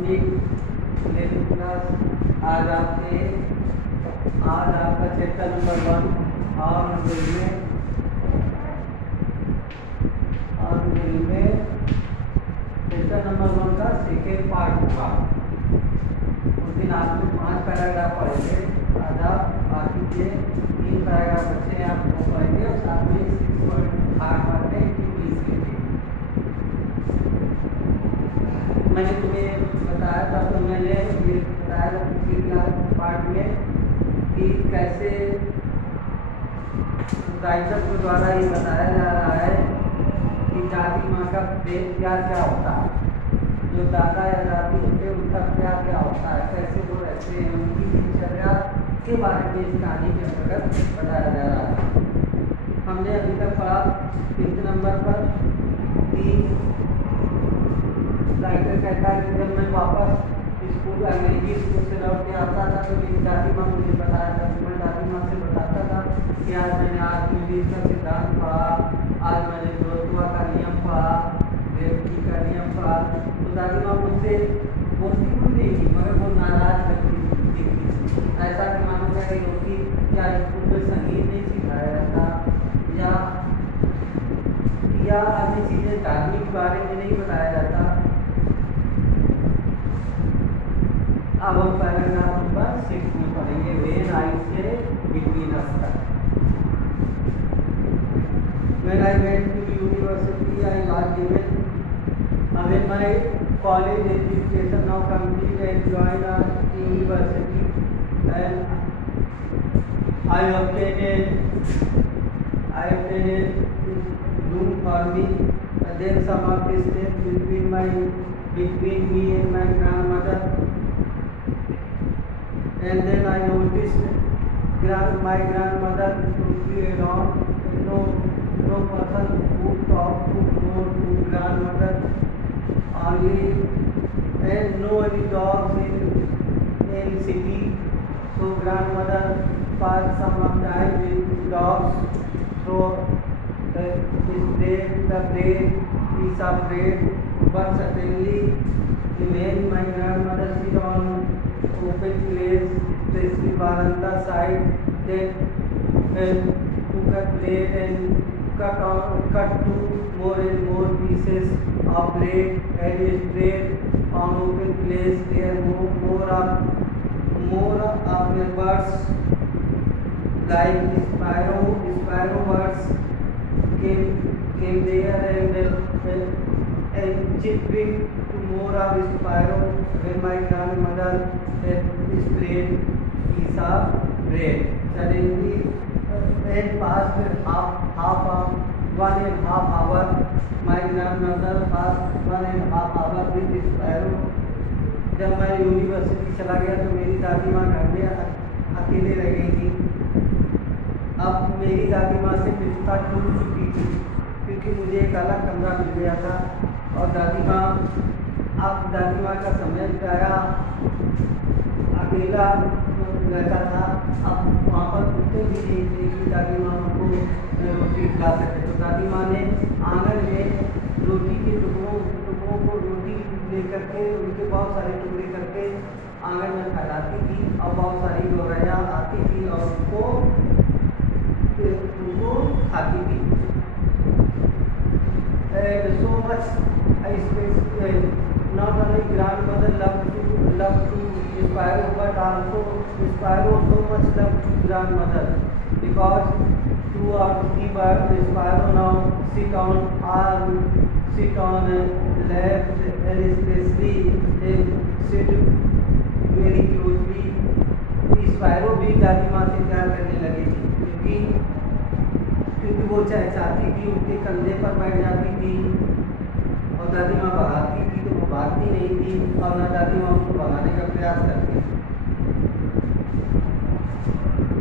Public level class. आज आपका chapter number 1 और में चैप्टर नंबर 1 का सेकेंड पार्ट होगा। उस दिन आपने 5 पैराग्राफ पढ़े थे, आज आप बाकी के 3 पैराग्राफ बच्चे आपको पढ़ेंगे और साथ में 6.8 मार्क में इंग्लिश लिखेंगे। मैंने तुम्हें बताया था, तो मैंने ये बताया था पिछले क्लास पार्ट में कि कैसे राइटर के द्वारा ये बताया जा रहा है कि दादी माँ का प्रेम क्या क्या होता है, जो दादा या दादी होते हैं उनका क्या क्या होता है, कैसे वो रहते हैं, उनकी दिनचर्या के बारे में इस कहानी के अंतर्गत बताया जा रहा है। हमने अभी तक पढ़ा 3 नंबर पर कि राइटर कहता है कि जब मैं वापस स्कूल अंग्रेजी स्कूल से लौट के आता था तो मेरी दादी माँ मुझे बताया था, मैं दादी माँ से बताता था कि आज मैंने आत्मविश्वास का सिद्धांत पढ़ा, आज मैंने जोतवा का नियम पढ़ा, देवकी का नियम पढ़ा। तो दादी माँ मुझसे बोलती क्यों नहीं थी, मगर वो नाराज लगती थी। ऐसा कि मानो क्या कही होती, क्या स्कूल में संगीत नहीं सिखाया जाता या अन्य चीज़ें धार्मिक के बारे में नहीं बताया जाता। अब हम पैराग्राफ नंबर 6 में पढ़ेंगे। व्हेन आई से बिटवीन अस तक। When I went to university, I was given when my college education now complete and joined a university, and I obtained room for me. Then some of the distance between me and my grandmother. And then I noticed my grandmother would be around. No person would talk to grandmother only, and no any dogs in city. So grandmother passed some of time with dogs. So the bread piece of bread, but suddenly when my grandmother sit on open place, especially veranda side, then took a plate and cut two more and more pieces of bread and spread on open place. There more of the birds like sparrow birds came there and chirping to more of sparrow when my grandmother had spread piece of bread. Suddenly, when past one and a half hour, my grandmother passed 1.5 hour with sparrow. जब मैं यूनिवर्सिटी चला गया तो मेरी दादी माँ घर में अकेले रह गई थी। अब मेरी दादी माँ से रिश्ता टूट चुकी थी क्योंकि मुझे एक अलग कमरा मिल गया था और दादी माँ का समय आया, अकेला रहता था। अब वहाँ पर कुत्ते भी नहीं थे कि दादी माँ को रोटी खिला सके। तो दादी माँ ने आंगन में रोटी के टुकड़ों को रोटी लेकर के उनके बहुत सारे टुकड़े करके आंगन में फैलाती थी और बहुत सारी गौरैया आती थी और उनको खाती थी। So much not only grandmother loved to sparrow, but also sparrow so much loved to grandmother, because 2 or 3 birds, the sparrow now sit on left, and especially they sit very closely. स्पायरो भी दादी माँ से प्यार करने लगी थी क्योंकि वो चाहती थी उनके कंधे पर बैठ जाती थी और दादी माँ भगाती थी तो वो भागती नहीं थी और न दादी माँ उनको भगाने का प्रयास करती थी।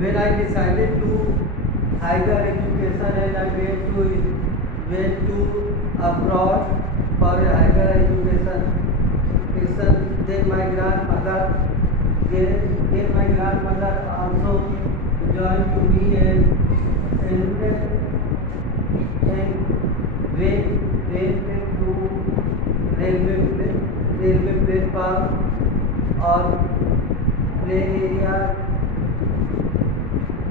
When I decided to higher education and I went to abroad for a higher education, then my grandmother also joined to me and went to railway railway platform or play area.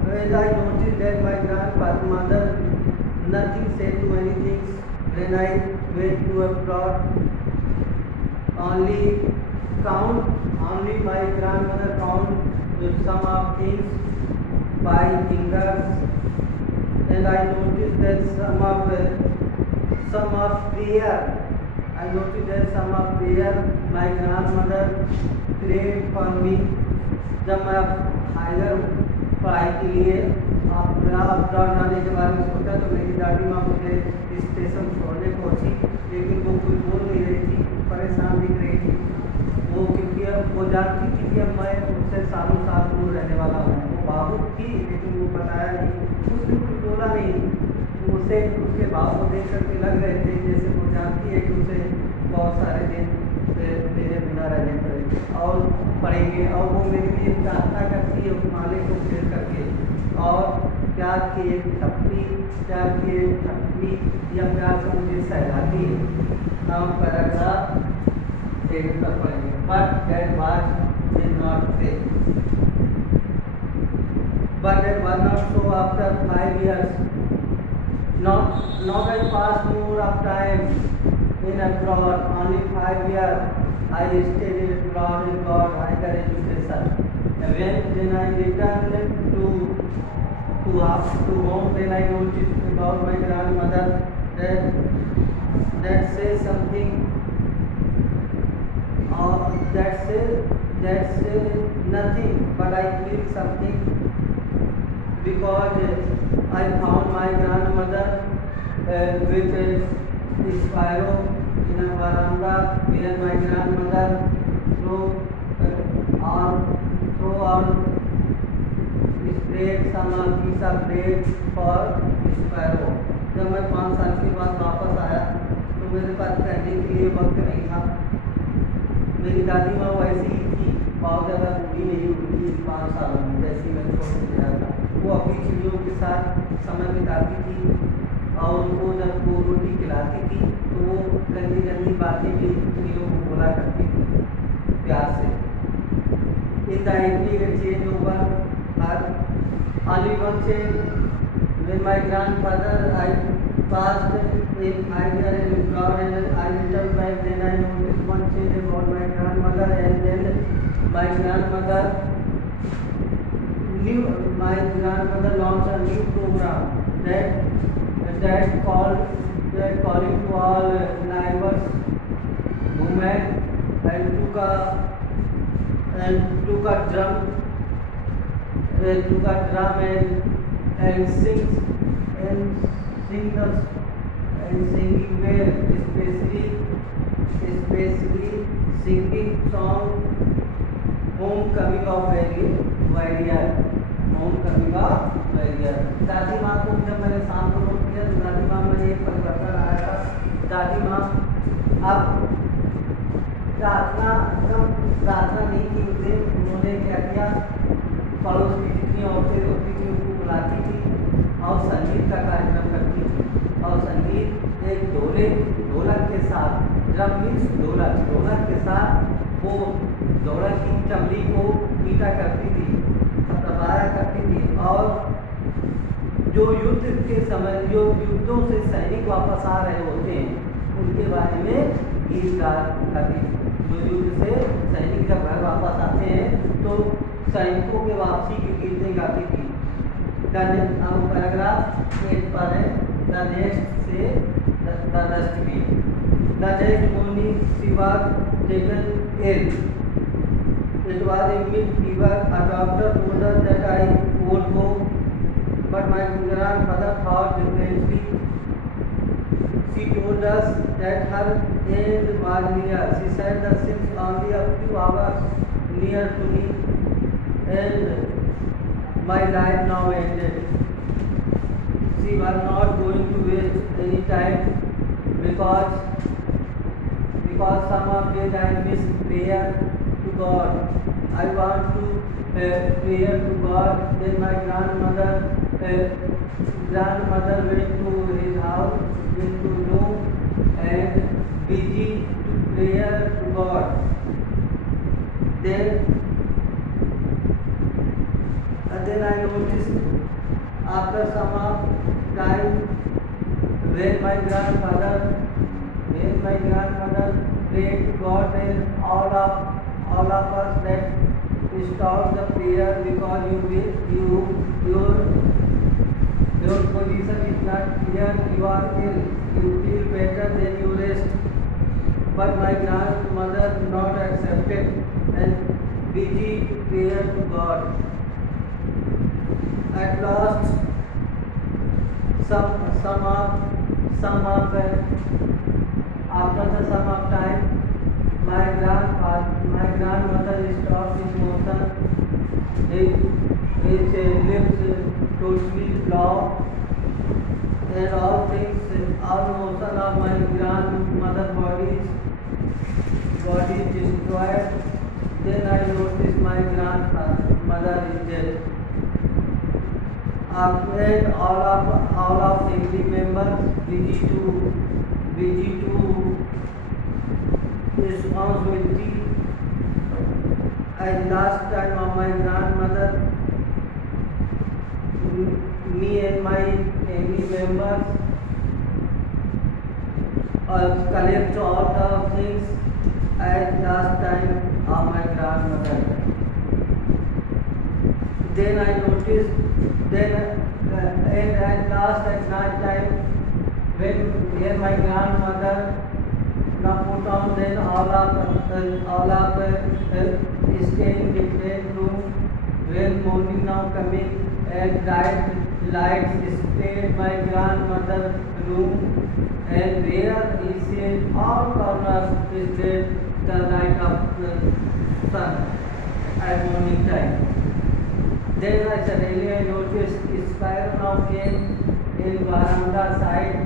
When I noticed that my grandmother nothing said to many things when I went to abroad. Only my grandmother count some of things by fingers, and I noticed that some of prayer. I noticed that some of prayer my grandmother prayed for me. जब मैं हायर पढ़ाई के लिए अब्रॉड जाने के बारे में सोचा तो मेरी दादी माँ मुझे स्टेशन छोड़ने पहुँची, लेकिन वो कुछ बोल नहीं रही थी, परेशान दिख रही थी वो, क्योंकि अब वो जानती थी कि अब मैं उससे सालों साल दूर रहने वाला हूँ। वो भावुक थी लेकिन वो बताया नहीं, उसने कुछ बोला नहीं। उसे उसके भाव को देख करके लग रहे थे जैसे वो जानती है कि उसे बहुत सारे दिन मेरे बिना रहने पड़े और पड़ेंगे, और वो मेरे लिए प्रार्थना करती है उस माले को फेर करके, और प्यार की एक थप्पी या प्यार से मुझे सहलाती है। हम पैराग्राफ तक पढ़ेंगे। But that was not so after 5 years. Now I passed more of time in abroad. Only 5 years I stayed in abroad and got higher education. And when I returned to home, then I noticed about my grandmother that says something. That says nothing, but I feel something because I found my grandmother with a sparrow in a veranda where my grandmother throw on spread some piece of bread for sparrow. जब मैं 5 साल के बाद वापस आया तो मेरे पास कहने के लिए वक्त नहीं था। मेरी दादी माँ वैसी ही थी, बहुत ज़्यादा बूढ़ी नहीं हुई थी 5 सालों में, जैसी मैं छोड़ के गया था। वो अपनी चिड़ियों के साथ समय बिताती थी और उनको जब वो रोटी खिलाती थी तो वो गंदी गंदी बातें भी चिड़ियों को बोला करती थी प्यार से। In the evening a change over her. Only one change when my grandfather I passed in 5 years in abroad and I returned back, then I noticed one change about my grandmother, and then my grandmother launched a new program that calling to all neighbors women and took a drum and singing well, especially singing song Homecoming of Warrior. दादी माँ को जब मैंने शाम को नोट किया तो दादी माँ में एक परिवर्तन आया था। दादी माँ अब प्रार्थना नहीं की उस दिन। उन्होंने क्या किया, पड़ोस की जितनी औरतें होती थी उनको बुलाती थी और संगीत का कार्यक्रम करती थी, और संगीत एक ढोलक के साथ, ड्रम मीन्स ढोलक के साथ वो ढोलक की चमड़ी को पीटा करती थी, दबाया करती थी, और जो युद्धों से सैनिक वापस आ रहे होते हैं उनके बारे में गीत गाती थी। जो युद्ध से सैनिक जब घर वापस आते हैं तो सैनिकों के वापसी की गीतें गाती थी। पैराग्राफ 8 पर है the next morning she was taken ill. It was a mid-fever. A doctor told us that I would go, but my grandmother thought differently. She told us that her end was near. She said that since only a few hours near to me, and my life now ended. She was not going to waste any time because some of days I miss prayer to God. I want to prayer to God. Then my grandmother went to his house, went to room and busy to prayer to God. Then I noticed after some time when my grandmother prayed to God, then all of us that stop the prayer because your position is not clear, you are ill, you feel better, then you rest. But my grandmother not accepted and busy to prayer to God. At last, after some of time, my grandmother stopped his motion. His lips totally blocked, and all motion of my grandmother body is destroyed. Then I noticed my grandmother is dead. After all of family members busy to responsibility. At last time of my grandmother, me and my family members collect all the things at last time of my grandmother. Then I noticed, and at last at night time, when my grandmother now put on, then all of stay in different room. When morning now coming, and lights stayed my grandmother room, and where he said all corners stayed the light of the sun at morning time. Then I suddenly noticed sparrow now came in veranda side,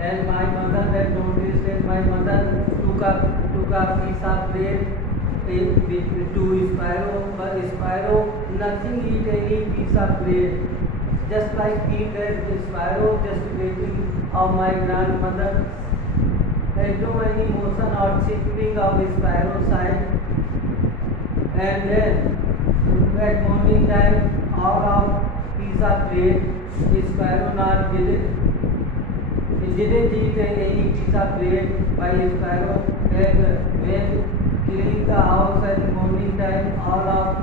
and my mother had noticed, and my mother took a piece of bread to sparrow, but sparrow nothing eat any piece of bread, just like eat that sparrow just waiting of my grandmother. There is no any motion or chirping of sparrow side, and then at morning time, all of piece of bread, sparrow not didn't eat any piece of bread by sparrow. And when clean the house at morning time, all of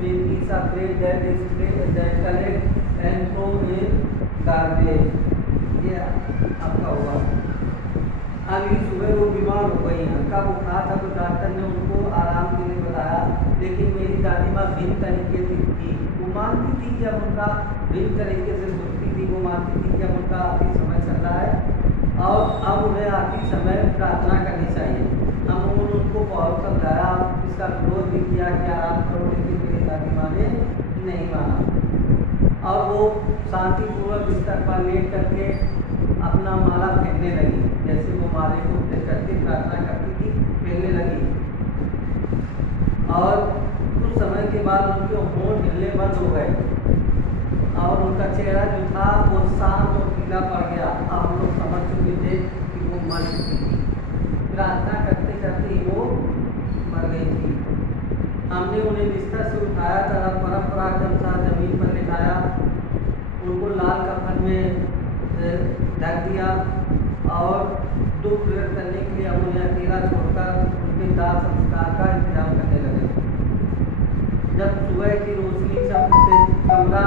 piece of bread that collect and throw in garbage. ये आपका हुआ। अगली सुबह वो बीमार हो गई, हल्का बुखार था, तो डॉक्टर ने उनको आराम के लिए बताया। लेकिन मेरी दादी माँ भिन्न तरीके से थी, वो मानती थी कि अब उनका भिन्न तरीके से सोचती थी, वो मानती थी कि अब उनका आखिरी समय चल रहा है और अब उन्हें आखिरी समय प्रार्थना करनी चाहिए। हम उनको बहुत समझाया, इसका विरोध भी किया कि आराम करो, लेकिन मेरी दादी माँ ने नहीं माना और वो शांतिपूर्वक बिस्तर पर लेट करके अपना माला फेंकने लगी। जैसे वो माले को करके प्रार्थना करती थी, फेंकने लगी और कुछ समय के बाद उनके होंठ हिलने बंद हो गए और उनका चेहरा जो था वो शांत और पीला पड़ गया। अब हम लोग समझ चुके थे कि वो मर चुकी थी, प्रार्थना करते करते ही वो मर गई थी। हमने उन्हें बिस्तर से उठाया, तरह परंपरा के अनुसार जमीन पर लिटाया, उनको लाल कफन में ढक दिया और दुख व्यक्त करने के लिए हम उन्हें अकेला छोड़कर उनके दाह संस्कार का इंतजाम करने लगे। जब सुबह की रोशनी से कमरा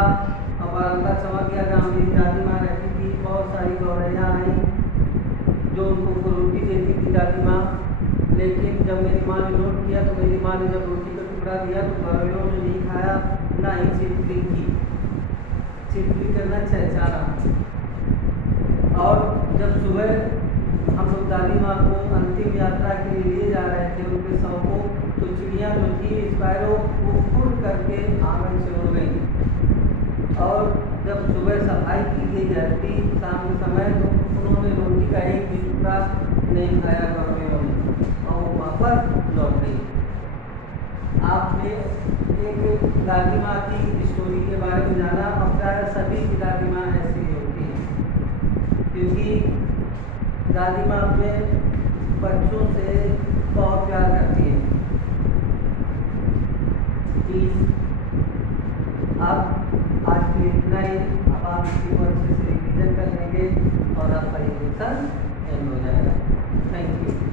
और बरामदा चमक गया, जहाँ मेरी दादी माँ रहती थी, बहुत सारी गौरैया आई जो उनको रोटी देती थी दादी माँ। लेकिन जब मेरी माँ ने नोट किया तो मेरी माँ ने जब रोटी का टुकड़ा दिया तो गौरैयों ने नहीं खाया, ना ही छिपकली की। छिपकली करना चहचाना। और जब सुबह हम लोग दादी माँ को अंतिम यात्रा के लिए जा रहे थे उनके शव को, तो चिड़िया जो थी स्पैरो वो उड़ करके आंगन से उड़ गई। और जब सुबह सफाई की गई जाती शाम के समय, तो उन्होंने रोटी का एक भी टुकड़ा नहीं खाया गौरैयों ने और वो वापस लौट गई। आपने एक दादी माँ की स्टोरी के बारे में जाना, अब प्राय सभी की दादी माँ ऐसी होती है, क्योंकि दादी माँ अपने बच्चों से बहुत प्यार करती हैं। प्लीज़ अब आज के लिए इतना ही। अब आप इसकी को अच्छे से रिविजन कर लेंगे और आपका ये लेसन एंड हो जाएगा। Thank you.